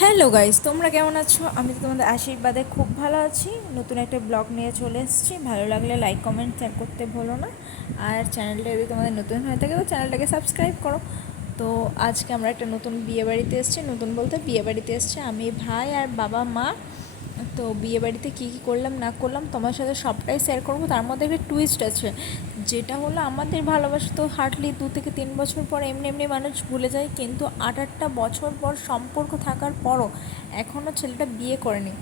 Hello guys, তোমরা কেমন আছো? আমি তো তোমাদের আশীর্বাদে খুব ভালো আছি। নতুন একটা ব্লগ নিয়ে চলে এসেছি। ভালো লাগলে লাইক কমেন্ট শেয়ার করতে ভুলো না। আর চ্যানেলটা যদি তোমাদের নতুন হয়ে থাকে তো চ্যানেলটাকে সাবস্ক্রাইব করো। তো আজকে আমরা একটা নতুন বিয়ে বাড়িতে এসেছি। নতুন বলতে বিয়ে বাড়িতে এসেছি আমি, ভাই আর বাবা মা। তো বিয়ে বাড়িতে কী কী করলাম না করলাম তোমার সাথে সবটাই শেয়ার করবো। তার মধ্যে একটা টুইস্ট আছে, যেটা হলো আমাদের ভালোবাসা তো হার্ডলি 2 থেকে 3 বছর পর এমনি এমনি মানুষ ভুলে যায়, কিন্তু 8-8টা বছর পর সম্পর্ক থাকার পরও এখনও ছেলেটা বিয়ে করেনি।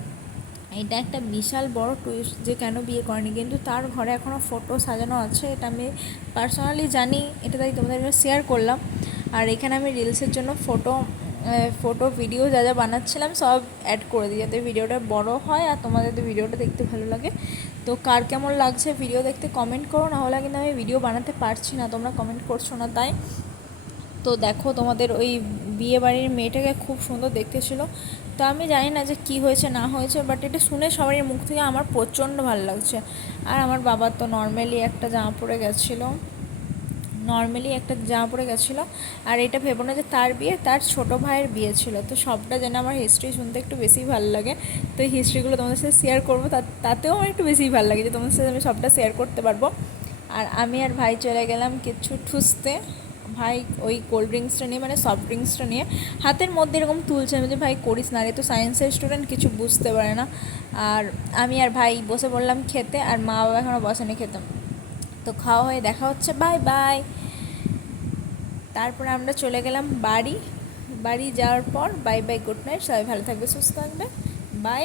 এটা একটা বিশাল বড় টুইস্ট যে কেন বিয়ে করেনি, কিন্তু তার ঘরে এখনও ফটো সাজানো আছে। এটা আমি পার্সোনালি জানি, এটা তাই তোমাদের শেয়ার করলাম। আর এখানে আমি রিলসের জন্য ফটো ভিডিও যা যা বানাচ্ছিলাম সব অ্যাড করে দিই, যাতে ভিডিওটা বড় হয় আর তোমাদের তো ভিডিওটা দেখতে ভালো লাগে। তো কার কেমন লাগছে ভিডিও দেখতে কমেন্ট করো, না হলে কিন্তু আমি ভিডিও বানাতে পারছি না, তোমরা কমেন্ট করছো না তাই। তো দেখো, তোমাদের ওই বিয়ে বাড়ির মেয়েটাকে খুব সুন্দর দেখতে ছিল। তো আমি জানি না যে কি হয়েছে না হয়েছে, বাট এটা শুনে সবারই মুখ থেকে আমার প্রচণ্ড ভালো লাগছে। আর আমার বাবা তো নর্মালি একটা জামা পরে গেছিলো। আর এটা ভেবো না যে তার বিয়ে, তার ছোটো ভাইয়ের বিয়ে ছিল। তো সবটা যেন আমার হিস্ট্রি শুনতে একটু বেশিই ভালো লাগে। তো এই হিস্ট্রিগুলো তোমাদের সাথে শেয়ার করবো, তাতেও আমার একটু বেশিই ভালো লাগে যে তোমাদের সাথে আমি সবটা শেয়ার করতে পারবো। আর আমি আর ভাই চলে গেলাম কিছু ঠুসতে। ভাই ওই কোল্ড ড্রিঙ্কসটা নিয়ে, মানে সফট ড্রিঙ্কসটা নিয়ে হাতের মধ্যে এরকম তুলছে। আমি যে ভাই করিস না রে, তো সায়েন্সের স্টুডেন্ট, কিছু বুঝতে পারে না। আর আমি আর ভাই বসে পড়লাম খেতে, আর মা বাবা এখনও বসেনি খেতে। তো খাওয়া হয়ে দেখা হচ্ছে, বাই বাই। তারপরে আমরা চলে গেলাম বাড়ি। বাড়ি যাওয়ার পর বাই বাই, গুড নাইট, সবাই ভালো থাকবে সুস্থ থাকবে, বাই।